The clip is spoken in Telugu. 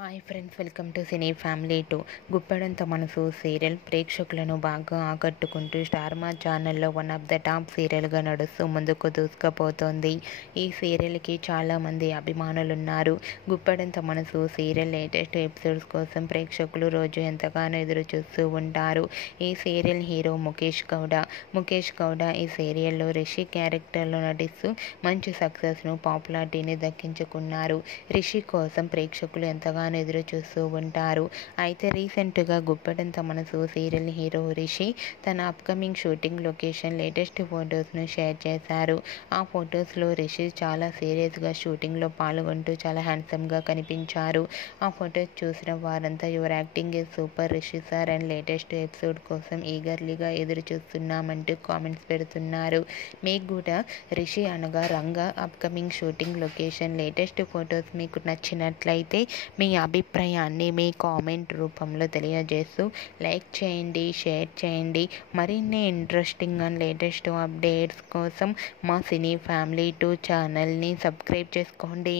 Hi friends, welcome to cine family 2. Guppedantha మనసు సీరియల్ ప్రేక్షకులను బాగా ఆకట్టుకుంటూ స్టార్ మా ఛానల్లో వన్ ఆఫ్ ద టాప్ సీరియల్గా నడుస్తూ ముందుకు దూసుకుపోతోంది. ఈ సీరియల్కి చాలామంది అభిమానులు ఉన్నారు. గుప్పెడంత మనసు సీరియల్ లేటెస్ట్ ఎపిసోడ్స్ కోసం ప్రేక్షకులు రోజు ఎంతగానో ఎదురు చూస్తూ ఉంటారు. ఈ సీరియల్ హీరో ముఖేష్ గౌడ ఈ సీరియల్లో రిషి క్యారెక్టర్లో నటిస్తూ మంచి సక్సెస్ను, పాపులారిటీని దక్కించుకున్నారు. రిషి కోసం ప్రేక్షకులు ఎంతగానో ఎదురు చూస్తూ ఉంటారు. అయితే రీసెంట్గా గుప్పెడంత మనసు సీరియల్ హీరో రిషి తన అప్కమింగ్ షూటింగ్ లొకేషన్ లేటెస్ట్ ఫొటోస్ను షేర్ చేశారు. ఆ ఫొటోస్లో రిషి చాలా సీరియస్గా షూటింగ్లో పాల్గొంటూ చాలా హ్యాండ్సమ్గా కనిపించారు. ఆ ఫొటోస్ చూసిన వారంతా your acting is super Rishi sir and latest episode కోసం ఈగర్లీగా ఎదురు చూస్తున్నామంటూ కామెంట్స్ పెడుతున్నారు. మీకు కూడా రిషి అనగా Ranga upcoming shooting location latest photos మీకు నచ్చినట్లయితే మీ అభిప్రాయాన్ని మీ కామెంట్ రూపంలో తెలియజేస్తూ లైక్ చేయండి, షేర్ చేయండి. మరిన్ని ఇంట్రెస్టింగ్ అండ్ లేటెస్ట్ అప్డేట్స్ కోసం మా సినీ ఫ్యామిలీ 2 ఛానల్ని సబ్స్క్రైబ్ చేసుకోండి.